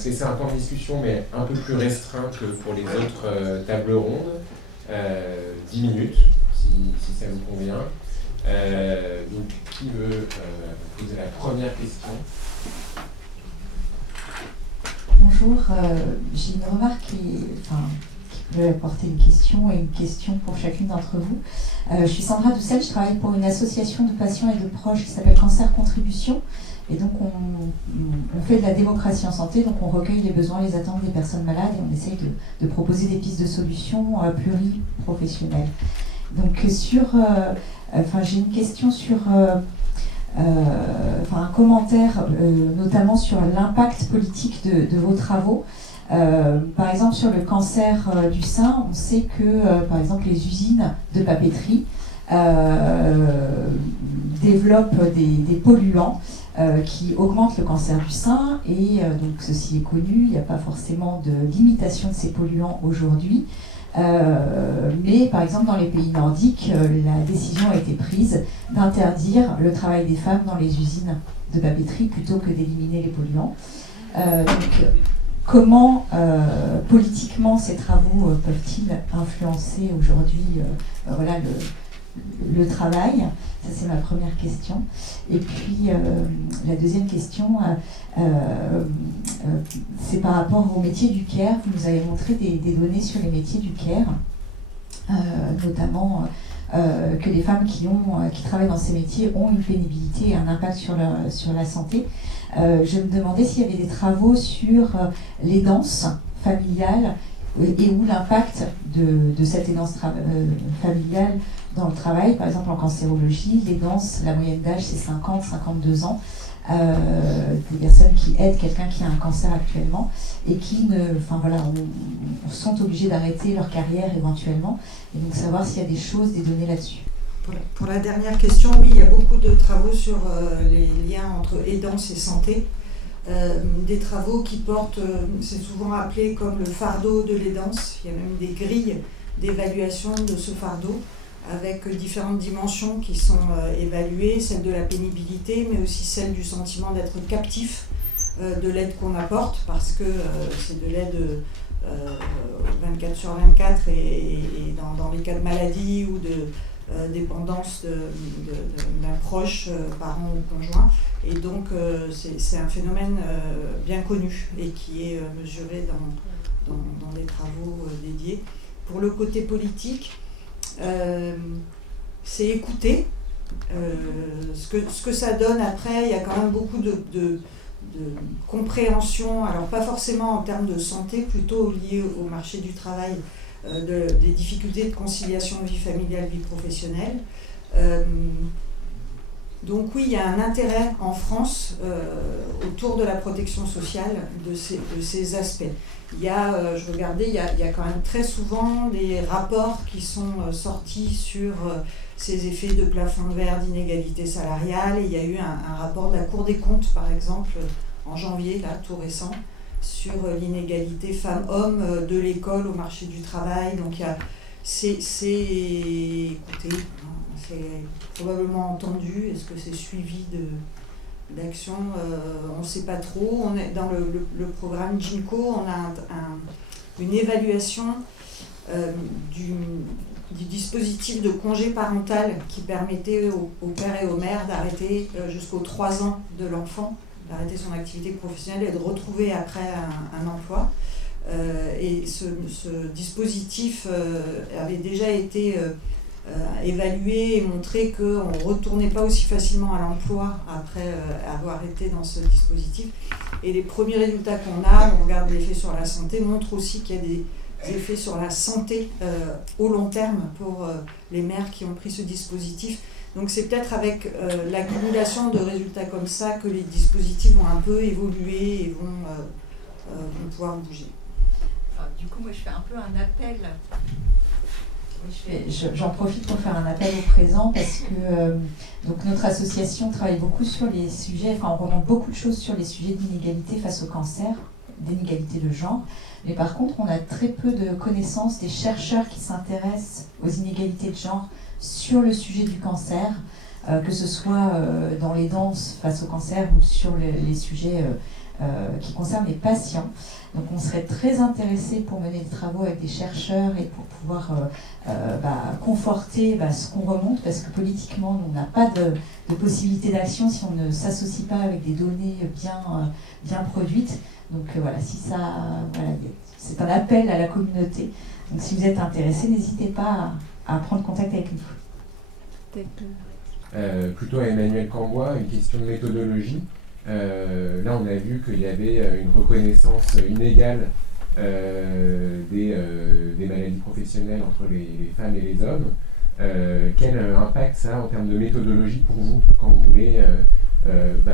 se laisser un temps de discussion, mais un peu plus restreint que pour les autres tables rondes. 10 minutes, si ça vous convient. Donc, qui veut poser la première question? Bonjour, j'ai une remarque qui peut apporter une question et une question pour chacune d'entre vous. Je suis Sandra Doucel, je travaille pour une association de patients et de proches qui s'appelle Cancer Contribution. Et donc on fait de la démocratie en santé, donc on recueille les besoins, les attentes des personnes malades et on essaye de proposer des pistes de solutions pluriprofessionnelles. Donc j'ai une question sur un commentaire notamment sur l'impact politique de vos travaux. Par exemple, sur le cancer du sein, on sait que par exemple les usines de papeterie développent des polluants qui augmentent le cancer du sein et donc ceci est connu, il n'y a pas forcément de limitation de ces polluants aujourd'hui. Mais par exemple dans les pays nordiques, la décision a été prise d'interdire le travail des femmes dans les usines de papeterie plutôt que d'éliminer les polluants. Comment politiquement ces travaux peuvent-ils influencer aujourd'hui le travail? Ça c'est ma première question. Et puis la deuxième question, c'est par rapport au métier du care. Vous nous avez montré des données sur les métiers du care, notamment que les femmes qui travaillent dans ces métiers ont une pénibilité et un impact sur la santé. Je me demandais s'il y avait des travaux sur l'aidance familiale et où l'impact de cette aidance familiale dans le travail, par exemple en cancérologie, l'aidance, la moyenne d'âge c'est 50-52 ans, des personnes qui aident quelqu'un qui a un cancer actuellement et qui sont obligés d'arrêter leur carrière éventuellement, et donc savoir s'il y a des choses, des données là-dessus. Pour la dernière question, oui, il y a beaucoup de travaux sur les liens entre aidance et santé. Des travaux qui portent, c'est souvent appelé comme le fardeau de l'aidance. Il y a même des grilles d'évaluation de ce fardeau avec différentes dimensions qui sont évaluées, celle de la pénibilité, mais aussi celle du sentiment d'être captif de l'aide qu'on apporte, parce que c'est de l'aide 24 sur 24 et dans les cas de maladie ou de dépendance d'un proche, parent ou conjoint. Et donc c'est un phénomène bien connu et qui est mesuré dans des travaux dédiés. Pour le côté politique, c'est écouter. Ce que ça donne après, il y a quand même beaucoup de compréhension, alors pas forcément en termes de santé, plutôt lié au marché du travail, des difficultés de conciliation vie familiale, vie professionnelle. Donc oui, il y a un intérêt en France autour de la protection sociale de ces aspects. Je regardais, il y a quand même très souvent des rapports qui sont sortis sur ces effets de plafond de verre, d'inégalité salariale. Et il y a eu un rapport de la Cour des comptes, par exemple, en janvier, là, tout récent, sur l'inégalité femmes-hommes de l'école au marché du travail. Donc écoutez, c'est probablement entendu. Est-ce que c'est suivi d'action? On ne sait pas trop. On est dans le programme GINCO, on a une évaluation du dispositif de congé parental qui permettait aux pères et aux mères d'arrêter jusqu'aux 3 ans de l'enfant, d'arrêter son activité professionnelle et de retrouver après un emploi. Et ce dispositif avait déjà été évalué et montré qu'on ne retournait pas aussi facilement à l'emploi après avoir été dans ce dispositif. Et les premiers résultats qu'on a, on regarde l'effet sur la santé, montrent aussi qu'il y a des effets sur la santé au long terme pour les mères qui ont pris ce dispositif. Donc c'est peut-être avec l'accumulation de résultats comme ça que les dispositifs vont un peu évoluer et vont pouvoir bouger. Alors, du coup, moi je fais un peu un appel. J'en profite pour faire un appel au présent parce que donc notre association travaille beaucoup sur les sujets, on remonte beaucoup de choses sur les sujets d'inégalité face au cancer, d'inégalité de genre, mais par contre on a très peu de connaissances des chercheurs qui s'intéressent aux inégalités de genre sur le sujet du cancer, que ce soit dans les danses face au cancer ou sur les sujets qui concerne les patients. Donc on serait très intéressé pour mener des travaux avec des chercheurs et pour pouvoir conforter ce qu'on remonte, parce que politiquement, nous, on n'a pas de possibilité d'action si on ne s'associe pas avec des données bien produites. Donc si ça, c'est un appel à la communauté. Donc si vous êtes intéressé, n'hésitez pas à prendre contact avec nous. Plutôt à Emmanuel Cambois, une question de méthodologie. Là, on a vu qu'il y avait une reconnaissance inégale des maladies professionnelles entre les femmes et les hommes. Quel impact ça a en termes de méthodologie pour vous quand vous voulez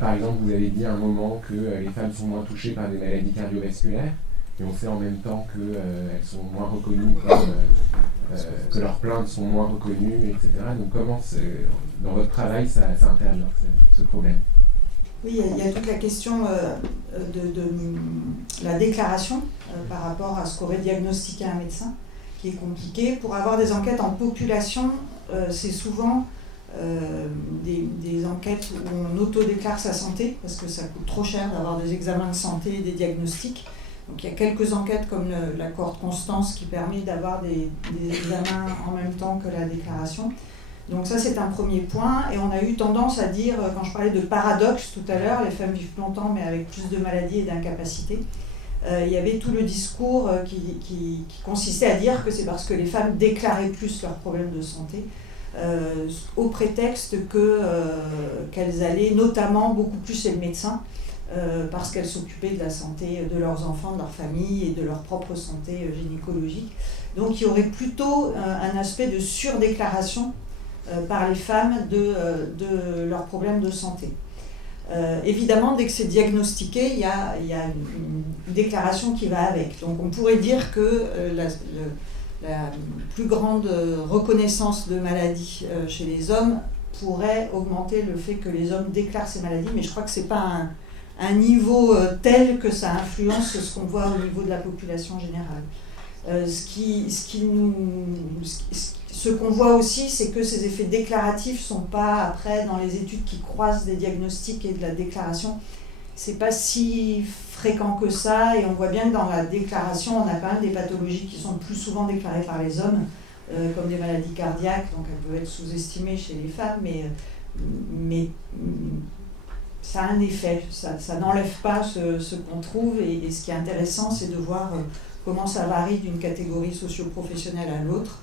par exemple, vous avez dit à un moment que les femmes sont moins touchées par des maladies cardiovasculaires, et on sait en même temps qu'elles sont moins reconnues, que leurs plaintes sont moins reconnues, etc. Donc comment, dans votre travail, ça intervient, ce problème? Oui, il y a toute la question de la déclaration par rapport à ce qu'aurait diagnostiqué un médecin, qui est compliqué. Pour avoir des enquêtes en population, c'est souvent des enquêtes où on autodéclare sa santé, parce que ça coûte trop cher d'avoir des examens de santé et des diagnostics. Donc il y a quelques enquêtes comme la cohorte Constance qui permet d'avoir des examens en même temps que la déclaration. Donc ça, c'est un premier point. Et on a eu tendance à dire, quand je parlais de paradoxe tout à l'heure, les femmes vivent plus longtemps mais avec plus de maladies et d'incapacités, il y avait tout le discours qui consistait à dire que c'est parce que les femmes déclaraient plus leurs problèmes de santé, au prétexte qu'elles allaient notamment beaucoup plus chez le médecin, parce qu'elles s'occupaient de la santé de leurs enfants, de leur famille et de leur propre santé gynécologique. Donc il y aurait plutôt un aspect de surdéclaration par les femmes de leurs problèmes de santé. Évidemment, dès que c'est diagnostiqué, il y a une déclaration qui va avec. Donc on pourrait dire que la plus grande reconnaissance de maladies chez les hommes pourrait augmenter le fait que les hommes déclarent ces maladies, mais je crois que ce n'est pas un niveau tel que ça influence ce qu'on voit au niveau de la population générale. Ce qu'on voit aussi, c'est que ces effets déclaratifs ne sont pas, après, dans les études qui croisent des diagnostics et de la déclaration, c'est pas si fréquent que ça, et on voit bien que dans la déclaration, on a quand même des pathologies qui sont plus souvent déclarées par les hommes, comme des maladies cardiaques, donc elles peuvent être sous-estimées chez les femmes, mais ça a un effet, ça n'enlève pas ce qu'on trouve, et ce qui est intéressant, c'est de voir comment ça varie d'une catégorie socio-professionnelle à l'autre.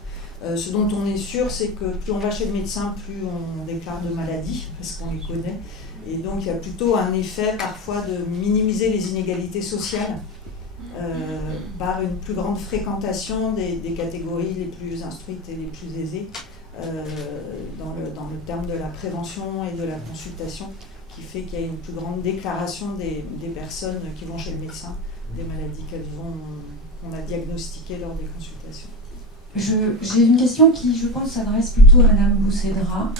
Ce dont on est sûr, c'est que plus on va chez le médecin, plus on déclare de maladies, parce qu'on les connaît. Et donc il y a plutôt un effet parfois de minimiser les inégalités sociales par une plus grande fréquentation des catégories les plus instruites et les plus aisées dans le terme de la prévention et de la consultation, qui fait qu'il y a une plus grande déclaration des personnes qui vont chez le médecin, des maladies qu'on a diagnostiquées lors des consultations. J'ai une question qui, je pense, s'adresse plutôt à Madame Boussédra.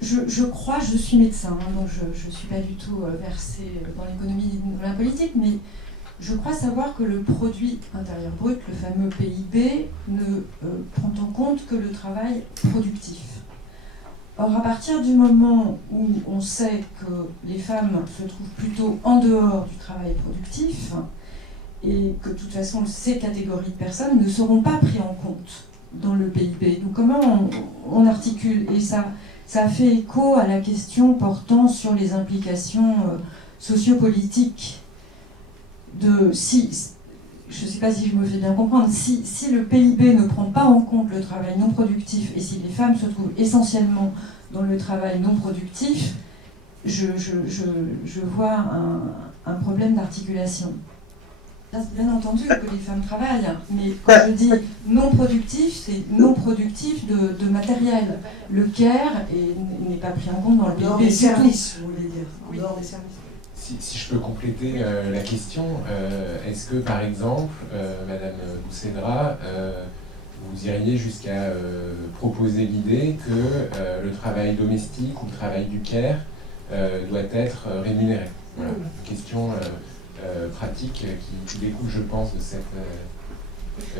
Je suis médecin, donc je ne suis pas du tout versée dans l'économie ni dans la politique, mais je crois savoir que le produit intérieur brut, le fameux PIB, ne prend en compte que le travail productif. Or, à partir du moment où on sait que les femmes se trouvent plutôt en dehors du travail productif, et que de toute façon ces catégories de personnes ne seront pas prises en compte dans le PIB. Donc comment on articule? Et ça fait écho à la question portant sur les implications sociopolitiques je ne sais pas si je me fais bien comprendre, si le PIB ne prend pas en compte le travail non productif, et si les femmes se trouvent essentiellement dans le travail non productif, je vois un problème d'articulation. Bien entendu que les femmes travaillent, mais quand je dis non productif, c'est non productif de matériel. Le care n'est pas pris en compte dans le PIB. En dehors des services, vous voulez dire. En dehors des services. Si je peux compléter la question, est-ce que par exemple, Madame Boussédra, vous iriez jusqu'à proposer l'idée que le travail domestique ou le travail du care doit être rémunéré? Voilà, une question pratique qui découle, je pense, de cette...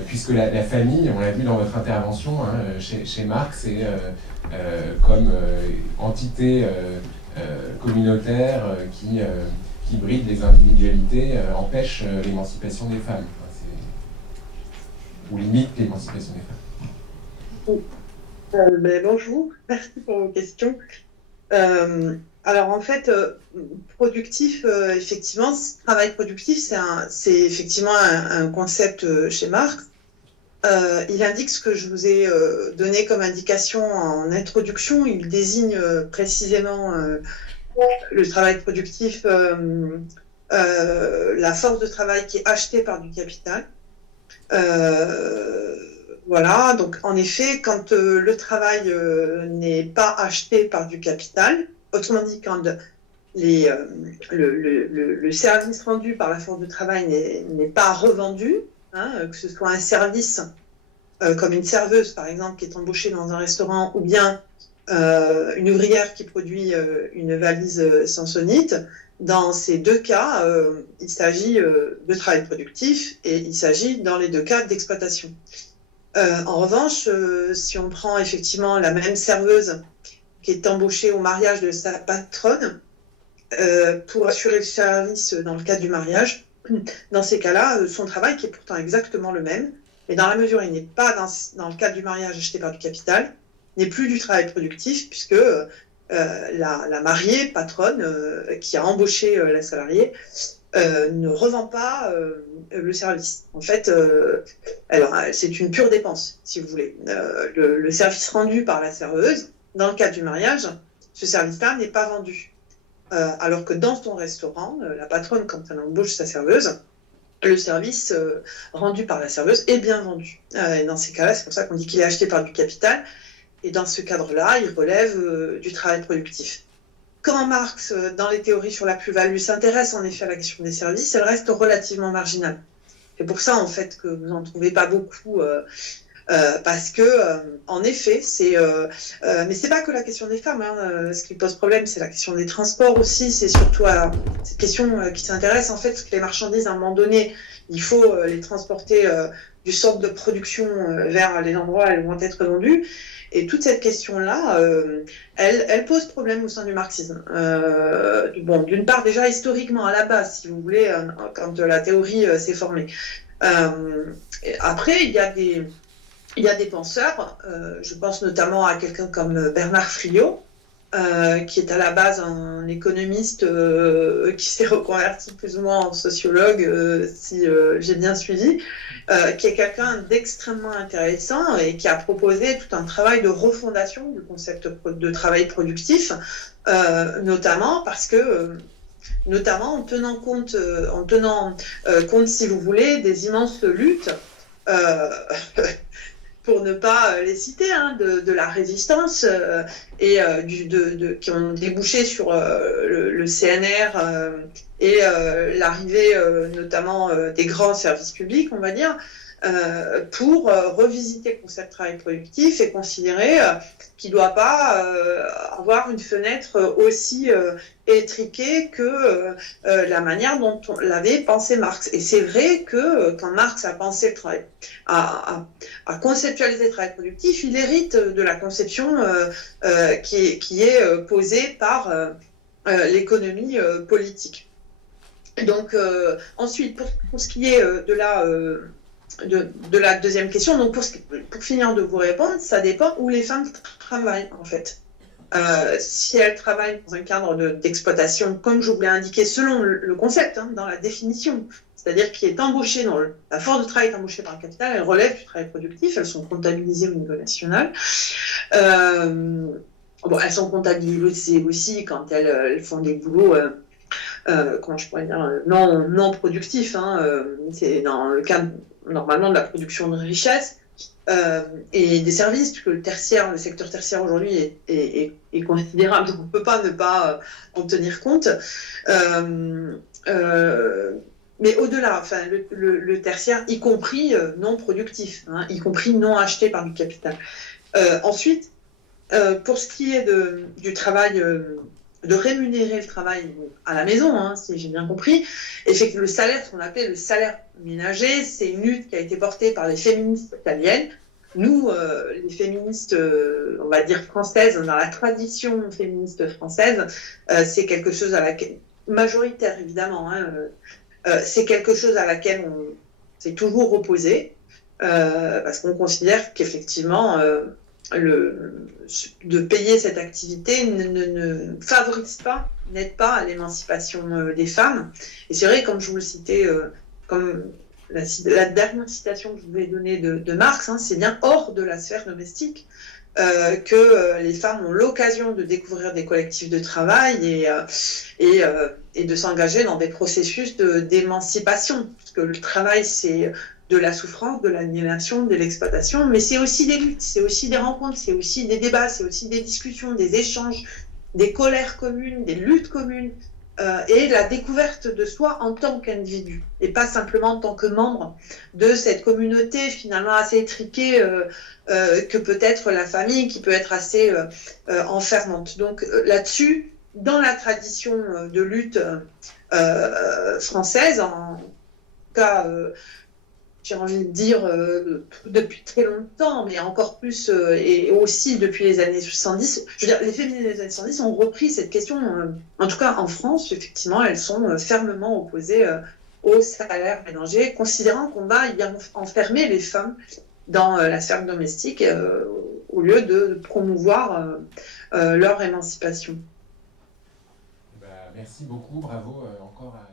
puisque la famille, on l'a vu dans votre intervention, chez Marx, c'est comme entité communautaires qui brident les individualités, empêchent l'émancipation des femmes. Ou limitent l'émancipation des femmes. Bonjour, merci pour vos questions. Alors en fait, productif, effectivement, travail productif, c'est effectivement un concept chez Marx. Il indique ce que je vous ai donné comme indication en introduction. Il désigne précisément le travail productif, la force de travail qui est achetée par du capital. Voilà, donc en effet, quand le travail n'est pas acheté par du capital, autrement dit, quand le service rendu par la force de travail n'est pas revendu, que ce soit un service comme une serveuse par exemple qui est embauchée dans un restaurant ou bien une ouvrière qui produit une valise Samsonite, dans ces deux cas, il s'agit de travail productif et il s'agit dans les deux cas d'exploitation. En revanche, si on prend effectivement la même serveuse qui est embauchée au mariage de sa patronne pour assurer le service dans le cadre du mariage, dans ces cas-là, son travail, qui est pourtant exactement le même, mais dans la mesure où il n'est pas dans le cadre du mariage acheté par du capital, n'est plus du travail productif, puisque la mariée, patronne, qui a embauché la salariée, ne revend pas le service. En fait, alors, c'est une pure dépense, si vous voulez. Le service rendu par la serveuse, dans le cadre du mariage, ce service-là n'est pas vendu. Alors que dans son restaurant, la patronne, quand elle embauche sa serveuse, le service rendu par la serveuse est bien vendu. Et dans ces cas-là, c'est pour ça qu'on dit qu'il est acheté par du capital. Et dans ce cadre-là, il relève du travail productif. Quand Marx, dans les théories sur la plus-value, s'intéresse en effet à la question des services, elle reste relativement marginale. C'est pour ça, en fait, que vous n'en trouvez pas beaucoup, parce que, en effet, mais c'est pas que la question des femmes. Ce qui pose problème, c'est la question des transports aussi. C'est surtout cette question qui s'intéresse, en fait, parce que les marchandises, à un moment donné, il faut les transporter du centre de production vers les endroits où elles vont être vendues. Et toute cette question-là, elle pose problème au sein du marxisme. Bon, d'une part, déjà historiquement, à la base, si vous voulez, quand la théorie s'est formée. Après, il y a des penseurs, je pense notamment à quelqu'un comme Bernard Friot, qui est à la base un économiste qui s'est reconverti plus ou moins en sociologue, si j'ai bien suivi, qui est quelqu'un d'extrêmement intéressant et qui a proposé tout un travail de refondation du concept de travail productif, notamment parce que, notamment en tenant compte, si vous voulez, des immenses luttes pour ne pas les citer, de la résistance et qui ont débouché sur le CNR et l'arrivée notamment des grands services publics, on va dire, pour revisiter le concept de travail productif et considérer qu'il ne doit pas avoir une fenêtre aussi étriquée que la manière dont on l'avait pensé Marx. Et c'est vrai que quand Marx a pensé le travail, a conceptualisé le travail productif, il hérite de la conception qui est posée par l'économie politique. Donc ensuite, pour ce qui est de la deuxième question, donc pour finir de vous répondre, ça dépend où les femmes travaillent en fait. Si elles travaillent dans un cadre d'exploitation, comme je vous l'ai indiqué, selon le concept, dans la définition, c'est-à-dire qui est embauchée la force de travail est embauchée par le capital, elles relèvent du travail productif, elles sont comptabilisées au niveau national. Elles sont comptabilisées aussi quand elles font des boulots comment je pourrais dire, non productifs. C'est dans le cadre normalement de la production de richesse et des services, puisque le secteur tertiaire aujourd'hui est considérable, donc on ne peut pas ne pas en tenir compte. Mais au-delà, le tertiaire, y compris non productif, y compris non acheté par du capital. Ensuite, pour ce qui est du travail, de rémunérer le travail à la maison, si j'ai bien compris, effectivement, le salaire, ce qu'on appelait le salaire ménager, c'est une lutte qui a été portée par les féministes italiennes Nous, les féministes, on va dire françaises, dans la tradition féministe française, c'est quelque chose à laquelle, majoritaire évidemment, hein, c'est quelque chose à laquelle on s'est toujours opposé, parce qu'on considère qu'effectivement, de payer cette activité ne favorise pas, n'aide pas à l'émancipation des femmes. Et c'est vrai, comme je vous le citais, comme la dernière citation que je vous ai donnée de Marx, hein, c'est bien hors de la sphère domestique que les femmes ont l'occasion de découvrir des collectifs de travail et de s'engager dans des processus d'émancipation. Parce que le travail, c'est de la souffrance, de l'aliénation, de l'exploitation, mais c'est aussi des luttes, c'est aussi des rencontres, c'est aussi des débats, c'est aussi des discussions, des échanges, des colères communes, des luttes communes, et la découverte de soi en tant qu'individu, et pas simplement en tant que membre de cette communauté finalement assez étriquée que peut être la famille, qui peut être assez enfermante. Donc là-dessus, dans la tradition de lutte française, en tout cas, j'ai envie de dire depuis très longtemps, mais encore plus, et aussi depuis les années 70, je veux dire, les féministes des années 70 ont repris cette question, en tout cas en France, effectivement, elles sont fermement opposées au salaire ménager, considérant qu'on va enfermer les femmes dans la sphère domestique au lieu de promouvoir leur émancipation. Merci beaucoup, bravo encore à